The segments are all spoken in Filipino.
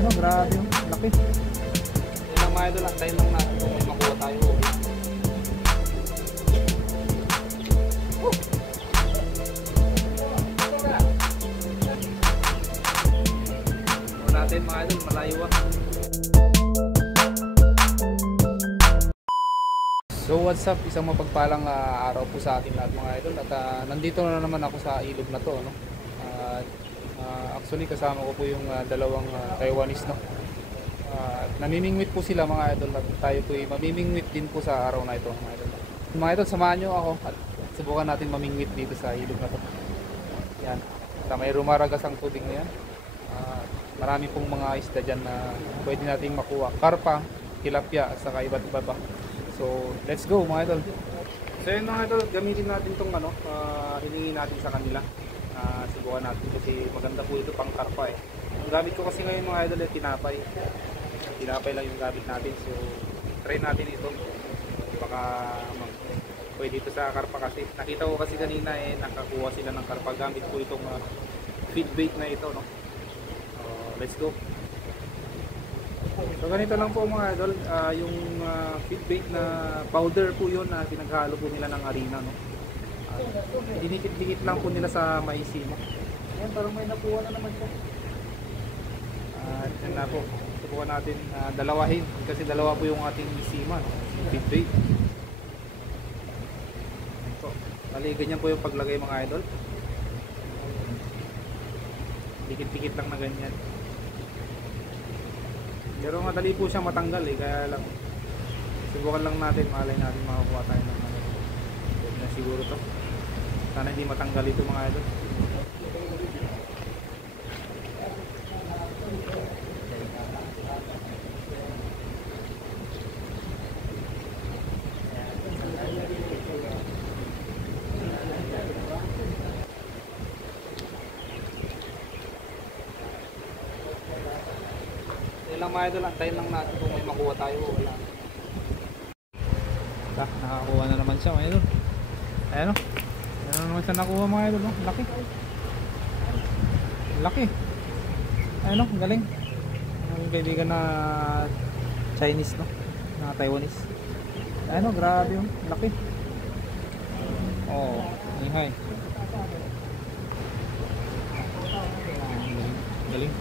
Ano, grabe yung laki. Yun lang mga idol, antayin lang natin kung may makuha tayo. Kuha natin mga idol, malayo ah. So what's up, isang mapagpalang araw po sa ating lahat mga idol. At nandito na naman ako sa ilog na to, no? Actually kasama ko po yung dalawang Taiwanese, no? Namimingwit po sila mga idol, at tayo po mamimingwit din po sa araw na ito mga idol. Mga idol, samahan nyo ako at subukan natin mamingwit dito sa ilog na to. Yan, at may rumaragas ang tubig na yan. Marami pong mga isda dyan na pwede nating makuha, karpa, tilapia at saka iba't iba pa. So let's go mga idol. So yun mga idol, gamitin natin itong hiningi natin sa kanila. Subukan natin kasi maganda po ito pang karpa eh. Ang gamit ko kasi ngayon mga idol ay tinapay. Tinapay lang yung gamit natin. So try natin ito. Baka pwede ito sa karpa kasi. Nakita ko kasi kanina eh nakakuha sila ng karpa. Gamit po itong feed bait na ito, no? Let's go. So ganito lang po mga idol, yung feed bait na powder po yun na pinaghalo po nila ng harina, no? Dinikit-dikit lang po nila sa maisimo. Ayan, parang may nakuha na naman siya. Yan na po, subukan natin dalawahin kasi dalawa po yung ating isima, no? Feed bait. So, bali ganyan po yung paglagay mga idol. Dikit-dikit lang na ganyan. Pero madali po siya matanggal eh, kaya lang subukan lang natin, malay natin makakuha tayo ng huwag na siguro to. Sana hindi matanggal ito mga idol. Lang mga idol, antayin lang natin kung may makuha tayo o wala. Nakakuha na naman siya mga idol. Ayan o, ayan naman siya nakuha mga idol, no? Laki laki. Ayan o, galing. Ang kaibigan na Chinese, no? Na Taiwanese. Ayan o, grabe yung laki. Oh, hi. Galing.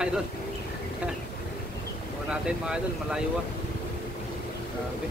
Idol. Kuha natin mga idol, malayo ah. Grabe.